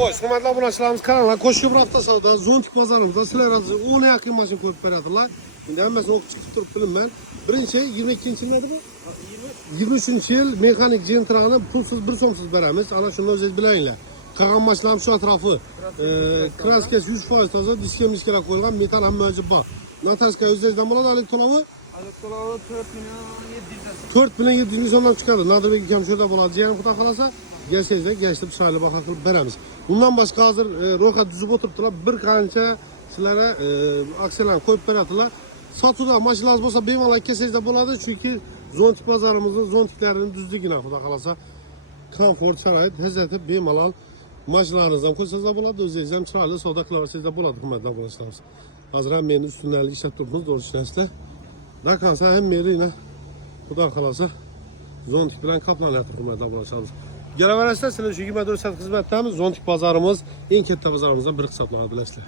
Xo'sh, hurmatli obunachilarimiz, qaranglar, Qo'shko'pir avtosavdo Zontik bozorimiizda sizlar uchun 10 yaqin mashina ko'rib beradilar. Endi hammasini o'qib chiqib turibdim men. Birinchi 22-yil edi bu? 23-yil mexanik jentrani pulsiz 1 so'msiz beramiz. Ana shuni o'zingiz bilinglar. Qolgan mashinalarimiz shu atrofi kraskasi 100% toza, diska-miskalar qo'yilgan, metal ham mavjud bor. Notariska o'zingizdan bo'ladi, alik to'lovi? Alik to'lovi 4 million 700 ming so'mdan chiqadi. Nadirbek ham shu yerda bo'ladi. Jiyan xudo xolasa, gelsangizlar, kelishib chiroyli baho qilib beramiz. Bundan boshqa hozir ro'yxat tuzib o'tiribdilar. Bir qancha sizlarga aksiyalarni qo'yib beradilar. Sotuvda mashinangiz bo'lsa, bemalol kelsangizlar bo'ladi, chunki Zontik bozorimizning zontiklarini düzligina xudo xolasa komfort sharoit hizmetib bemalol mashinalaringizdan qo'ysangiz bo'ladi, o'zingiz ham chiroyli savdo qila olsangizlar bo'ladi, hurmatli obunachilarimiz. Hozir ham meni ustunlarni ishlab turibmiz, to'g'ri tushunyapsizlar. Rakamsa ham meni xudo xolasa Zontik bilan qoplanyapti, hurmatli obunachilarimiz. Kelaverasizlar, sizlar shu 24 soat xizmatdamiz. Zontik bozorimiz eng katta bozorimizdan biri hisoblanadi, bilasizlar.